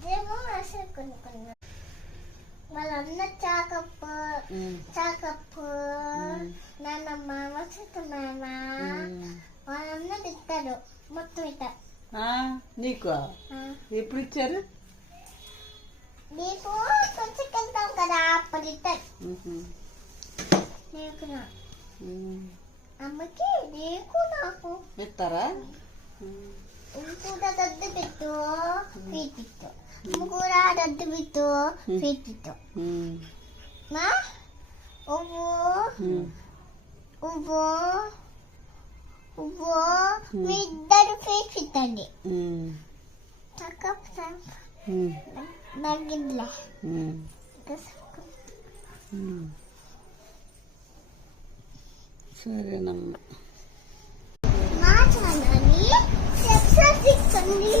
ఇదేమో అసలు కొనుక్కున్నా వాళ్ళన్న చాకప్పు నాన్నమ్మ వస్తున్నామ వాళ్ళన్న తిట్టారు మొత్తం ఇట్ట నీకు ఎప్పుడు ఇచ్చారు? నీకు కొంచెం కదా అప్పుడు ఇట్టారు నీకు అమ్మకి నీకు నాకు ఇస్తారా? ఇంకూడ దద్దు పెట్టు పీటితో ఇంకూడ దద్దు పెట్టు పీటితో మా ఉవ్వు ఉవ్వు ఉవ్వు మీ ఇద్దరు ఫేస్ పెట్టండి నగ్గిందిలే సరేనమ్మా. మా ఛానల్ని సబ్స్క్రైబ్ చేసుకోండి.